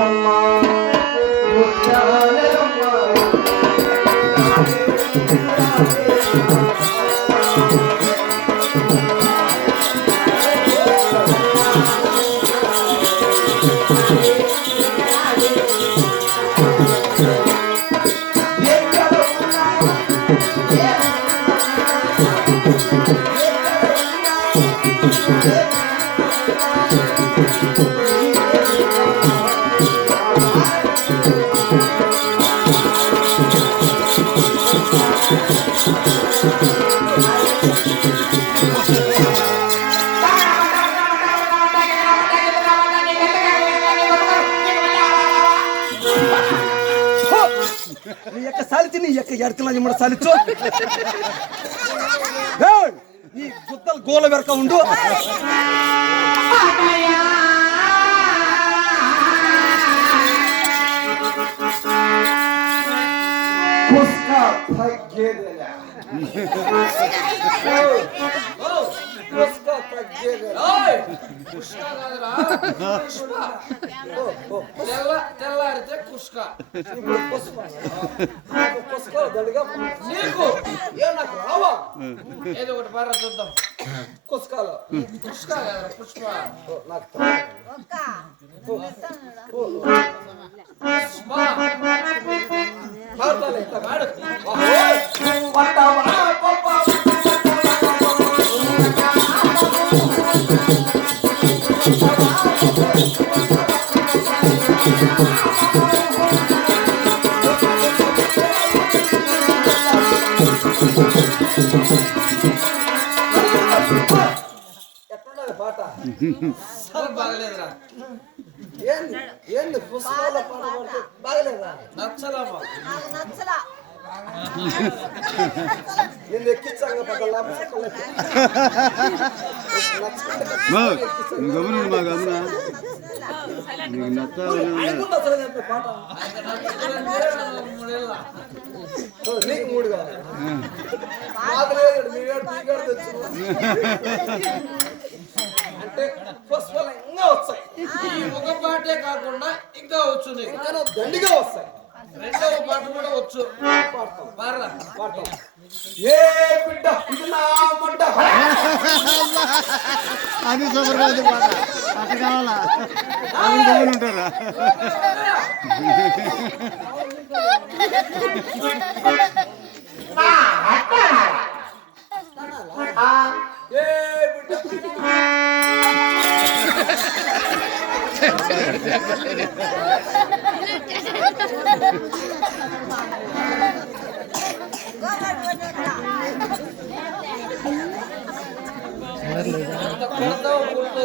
ఉండు నీ యొక్క సాలిచి నీ యొక్క ఎడతలా నిమ్మడ సాలిచ్చు నీ గుద్దలు గోల వెరక ఉండు. కుస్క తగ్గేదేలే కుస్క తగ్గేదేలే కుష్క కాదురా పుష్ప తెల్ల తెల్లారితే కుష్క ఇప్పుడు పుష్ప నాకు పుష్ప దండిగా నీకు ఏ నాకు రావా ఏదో ఒకటి పార చూద్దాం కుస్కాలో కుష్క కాదురా పుష్ప ఓ, నాకు తెలియదు. ఓ, ఓ, పుష్ప పాట అసలు బాగలేదురా ఏంది ఏంది పుస్తకాల పాట పాడితే బాగలేదా నచ్చలమ్మా నిన్ను ఎక్కించాక పక్కల నువ్వు గమనం మా గమన నీకు నచ్చాలని పాట ఆయన నచ్చలేదంటే మూడేళ్ళ ఓ, నీకు మూడు కావాలి నాకు లేదు మీ వేడు మీ వేడు తెచ్చు అంటే ఇంకా వస్తాయి. ఈ ఒక పాటే కాకుండా ఇంకా వచ్చు నీకు. ఇంకా దండిగా వస్తాయి. రెండవ పాట కూడా వచ్చు. పాడతాం. పాడరా? పాడతాం. ఏ బిడ్డ ఇది నా మంట. అది సూపర్ పాట. అట్ట కావాలా? అది గమని ఉంటారా? ఏ బిడ్డ ఎంత కొడతావు కొట్టు.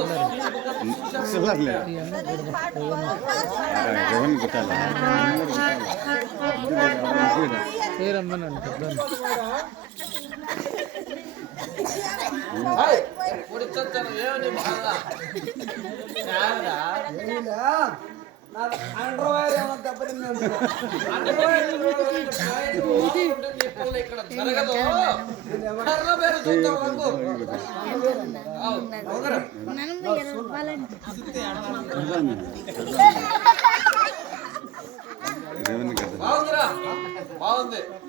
అండర్వేర్ ఏమో దెబ్బతింది అనుకో. అండర్వేర్ పాయింట్ వాడుకుంటే నీ పిల్ల ఇక్కడ జరగదు పేరు చూద్దాం వంగు అవును, వంగరా. నన్ను ఇరవై రూపాయలండి బాగుందిరా బాగుంది కొడి చెప్పాల బాగుండేదా నీకు పేరు నువ్వు చెప్తావన్నా? ఈ యొక్క ఊడు. అన్నయ్య, నా పిస్తోలు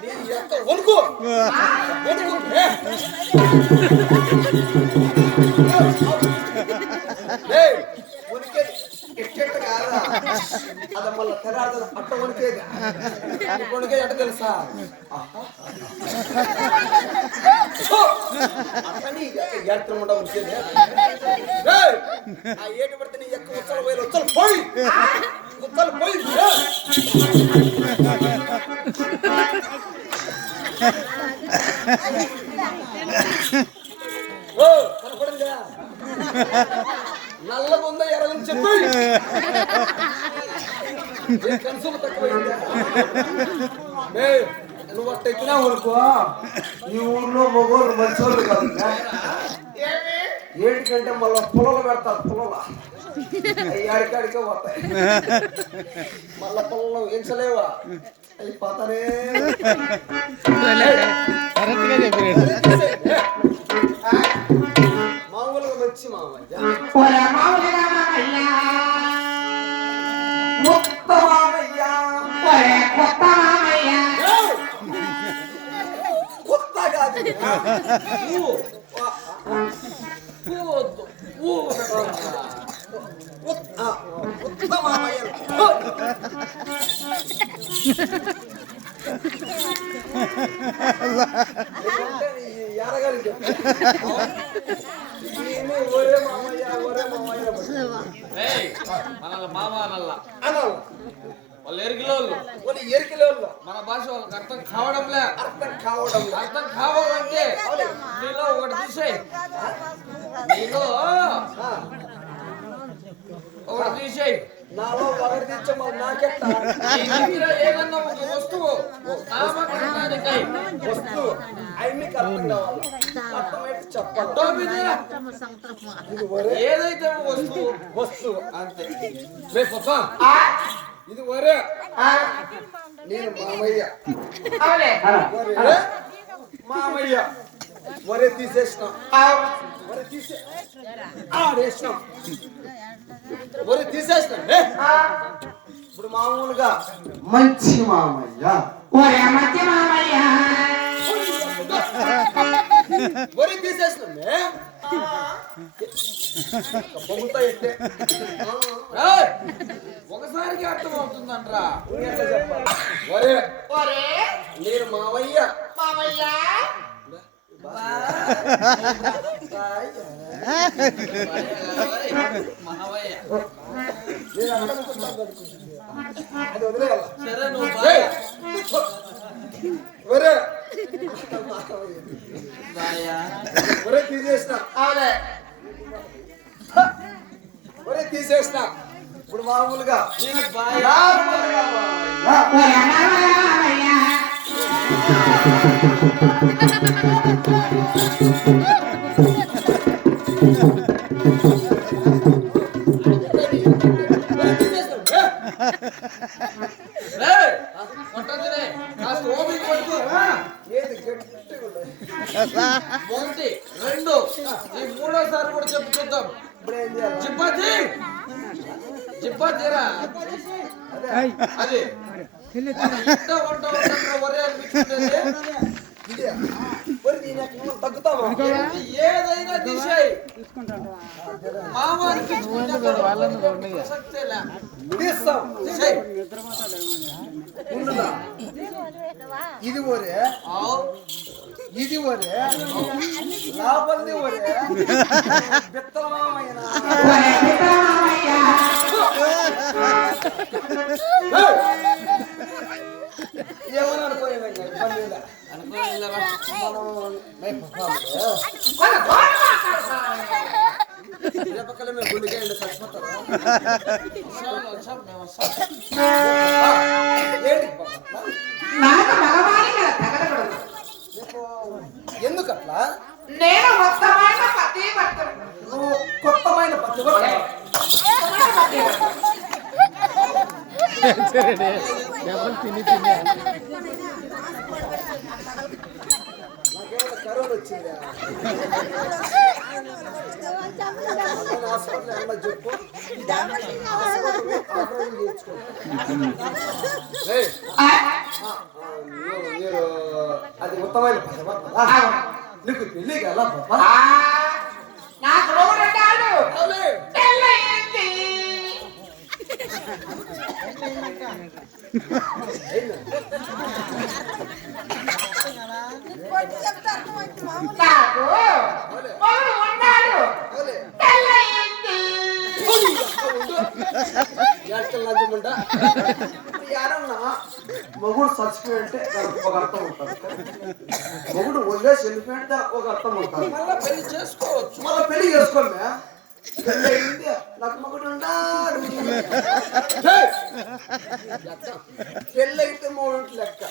నీ యొక్క వణుకు వణుకు ఏ! ఏయ్! వణికేది ఎట్టెట్ట కాదురా. అది మళ్ళా తెల్లారుతుంది, అట్ట వణికేది. నీకు వణికేది ఎట్ట తెలుసా ఓ! అట్టని ఈ యొక్క యంత్రం వణికేది. ఏయ్! ఆ ఏటి పడితే నీ యొక్క ఉచ్చలు పోయి ఉచ్చలు పోయి ఉచ్చలు పోయి ఏయ్! ఓ కనపడిందా నల్లగా ఉందా ఎర్రగా చెప్పి కన్సూలు తక్కువైందా ఏయ్, నువ్వు అట్ట ఎక్కినావు అనుకో ఈ ఊర్లో మగోళ్ళు మంచోళ్ళు కాదు ఏంటికంటే మళ్ళీ పొలలు పెడతారు పొలల అడికాడికే పోతాయి. మళ్ళా పొలంలో ఎంచలేవా అవి ஒரே மாமா நல்லா. மாமா நல்லா వాళ్ళు ఎరికలేళ్ళు. మన భాష వాళ్ళకి అర్థం కావడంలే. అర్థం కావడం. అర్థం కావాలంటే నీలో ఒకటి తీసేయ్. నీలో ఒకటి తీసేయ్. నాలో ఒకటి నాకెట్ట ఏదన్నా ఒక వస్తువు నామకరణానికై అర్థం కావాలి. అర్థమైతే ఏదైతే వస్తువు వస్తువు అంతే. రే పప్పా ఇది ఒరే. నేను మామయ్య. మామయ్య. ఒరే తీసేసినాం. ఒరే తీసే. ఆడేసినాం ఒరే తీసేసినాం? ఇప్పుడు మామూలుగా మంచి మామయ్య. ఒరే తీసేసినాం ఏ? బొమ్మతో ఎట్టే ఏయ్, ఒకసారికి అర్థం అవుతుందంట్రా ఒరే నేను మావయ్య సరే నువ్వు ఒరే ఒరే తీసేసిన ఒరే తీసేసిన ఇప్పుడు మామూలుగా. బాయా. ఒకటి రెండు. ఈ మూడోసారి కూడా చెప్పు చూద్దాం. జిబ్బాతి జిబ్బాతిరా అది. వంట ఏదైనా తీసేయ్. మామ అనిపించుకుంటే? ఇది ఒరే. ఇది ఒరే లాభంది ఒరే బిత్తలమామైన ఏమని అనుకోలేదండి ఇబ్బంది లేదు. అనుకోలేదురా. మనం మేము పప్పాలు. రేపకల్లా మేము గుండెకాయ చచ్చిపోతారా వస్తాం, వస్తాం, మేము వస్తాం. ఏంటి పాప? నీకు ఎందుకు అట్లా నేను మొత్తమైన పతి నువ్వు కొత్తమైన తిని తిని కరోనా వచ్చిందా ఏమన్నా చెప్పు చేయించుకో అది ఉత్తమైన? నీకు పెళ్ళి కదా నాకు ఉన్నాడు. యాడన్నా మొగుడు చచ్చిపోయింటే దానికి ఒక అర్థం ఉంటుంది. మొగుడు వదిలేసి వెళ్ళిపోయింటే దానికి ఒక అర్థం ఉంటుంది. మళ్ళా పెళ్ళి చేసుకోవచ్చు. మళ్ళీ పెళ్ళి చేసుకోండి. అయింది నాకు మొగుడు ఉన్నాడు. అయితే మూడు లెక్క.